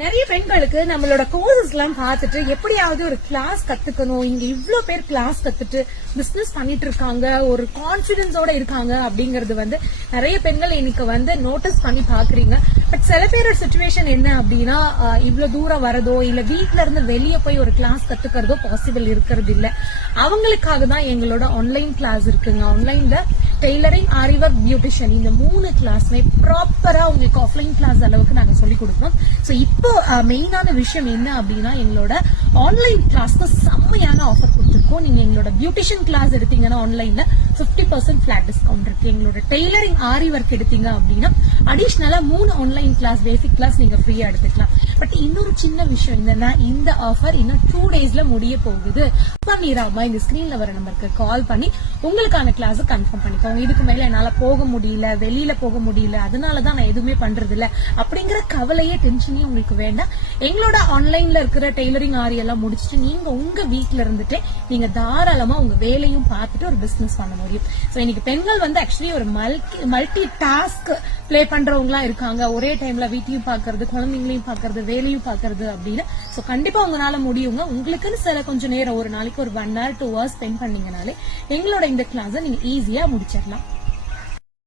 நிறைய பெண்களுக்கு நம்மளோட கோர்சஸ் எல்லாம் பார்த்துட்டு எப்படியாவது ஒரு கிளாஸ் கத்துக்கணும், இங்க இவ்ளோ பேர் கிளாஸ் கத்துட்டு பிசினஸ் பண்ணிட்டு இருக்காங்க, ஒரு கான்பிடன்ஸோட இருக்காங்க அப்படிங்கறது நிறைய பெண்கள் இன்னைக்கு நோட்டீஸ் பண்ணி பாக்குறீங்க. பட் சில பேரோட சிச்சுவேஷன் என்ன அப்படின்னா, இவ்வளவு தூரம் வரதோ இல்ல வீட்ல இருந்து வெளியே போய் ஒரு கிளாஸ் கத்துக்கிறதோ பாசிபிள் இருக்கிறது இல்ல. அவங்களுக்காக தான் எங்களோட ஆன்லைன் கிளாஸ் இருக்குங்க. ஆன்லைன்ல டெய்லரிங், ஆரி ஒர்க், பியூட்டிஷியன் இந்த 3 கிளாஸ்மே ப்ராப்பரா உங்களுக்கு ஆஃப்லைன் கிளாஸ் அளவுக்கு நாங்க சொல்லி கொடுப்போம். சோ இப்போ மெயினான விஷயம் என்ன அப்படின்னா, எங்களோட ஆன்லைன் கிளாஸ்க்கு செம்மையான ஆஃபர் கொடுத்துருக்கோம். நீங்க எங்களோட பியூட்டிஷியன் கிளாஸ் எடுத்தீங்கன்னா ஆன்லைன்ல 50% பிளாட் டிஸ்கவுண்ட் இருக்கு. எங்களோட டெய்லரிங், ஆரி ஒர்க் எடுத்தீங்க அப்படின்னா அடிஷனலா 3 ஆன்லைன் கிளாஸ், பேசிக் கிளாஸ் நீங்க ஃப்ரீயா எடுத்துக்கலாம். பட் இன்னொரு சின்ன விஷயம் என்னன்னா, இந்த ஆஃபர் இன்னும் 2 டேஸ்ல முடிய போகுது. பண்ணிராமா இந்த ஸ்கிரீன்ல வர நம்பருக்கு கால் பண்ணி உங்களுக்கான கிளாஸ் கன்ஃபார்ம் பண்ணிக்கோங்க. இதுக்கு மேல என்னால போக முடியல, வெளியில போக முடியல, அதனாலதான் நான் எதுவுமே பண்றது இல்ல அப்படிங்கிற கவலையே டென்ஷனே உங்களுக்கு வேண்டாம். எங்களோட ஆன்லைன்ல இருக்கிற டெய்லரிங், ஆரி எல்லாம் முடிச்சுட்டு நீங்க உங்க வீட்டுல இருந்துட்டு நீங்க தாராளமா உங்க வேலையும் பார்த்துட்டு ஒரு பிசினஸ் பண்ண முடியும். சோ இன்னைக்கு பெண்கள் ஆக்சுவலி ஒரு மல்டி டாஸ்க் பிளே பண்றவங்களா இருக்காங்க. ஒரே டைம்ல வீட்டையும் பாக்குறது, குழந்தைங்களையும் பாக்குறது, வேலையும் பாக்குறது அப்படின்னு. சோ கண்டிப்பா உங்களால முடியுங்க. உங்களுக்குன்னு சில கொஞ்சம் நேரம், ஒரு நாளைக்கு ஒரு 1 hour 2 hours ஸ்பெண்ட் பண்ணீங்கனாலே எங்களோட இந்த கிளாஸை நீங்க ஈஸியா முடிச்சிடலாம்.